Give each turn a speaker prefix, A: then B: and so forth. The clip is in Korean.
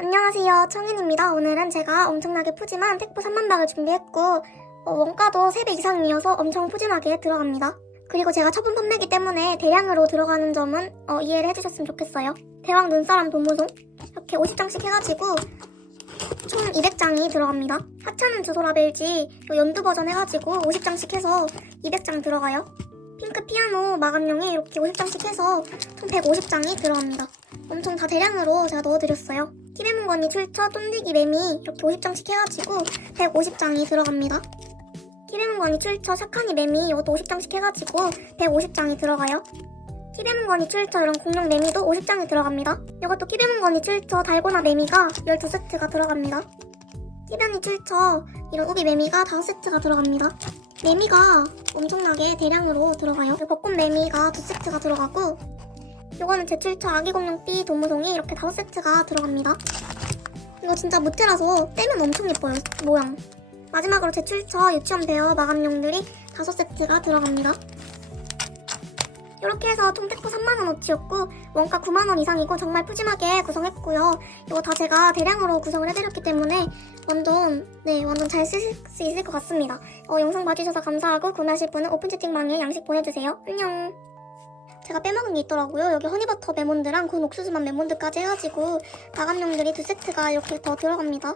A: 안녕하세요. 청인입니다. 오늘은 제가 엄청나게 푸짐한 택보 3만 박을 준비했고 어, 원가도 3배 이상이어서 엄청 푸짐하게 들어갑니다. 그리고 제가 처분 판매기 때문에 대량으로 들어가는 점은 어, 이해를 해주셨으면 좋겠어요. 대왕 눈사람 도무송 이렇게 50장씩 해가지고 총 200장이 들어갑니다. 하찮은 주소라벨지 연두 버전 해가지고 50장씩 해서 200장 들어가요. 핑크 피아노 마감용에 이렇게 50장씩 해서 총 150장이 들어갑니다. 엄청 다 대량으로 제가 넣어드렸어요. 티베문건이 출처 쫀디기 매미 이렇게 50장씩 해가지고 150장이 들어갑니다. 티베문건이 출처 샤카니 매미 이것도 50장씩 해가지고 150장이 들어가요. 티베문건이 출처 이런 공룡 매미도 50장이 들어갑니다. 이것도 티베문건이 출처 달고나 매미가 12세트가 들어갑니다. 티변이 출처 이런 우비 매미가 5세트가 들어갑니다. 매미가 엄청나게 대량으로 들어가요. 벚꽃 매미가 2세트가 들어가고 이거는 제 출처 아기 공룡 띠 도무송이 이렇게 5세트가 들어갑니다. 이거 진짜 무테라서 떼면 엄청 예뻐요, 모양. 마지막으로 제 출처 유치원 베어 마감용들이 5세트가 들어갑니다. 이렇게 해서 총 택보 3만원어치였고 원가 9만원 이상이고 정말 푸짐하게 구성했고요. 이거 다 제가 대량으로 구성을 해드렸기 때문에 완전 네 완전 잘 쓰실 수 있을 것 같습니다. 어, 영상 봐주셔서 감사하고 구매하실 분은 오픈 채팅방에 양식 보내주세요. 안녕. 제가 빼먹은 게 있더라고요. 여기 허니버터 메몬드랑 군 옥수수맛 메몬드까지 해가지고 마감용들이 두 세트가 이렇게 더 들어갑니다.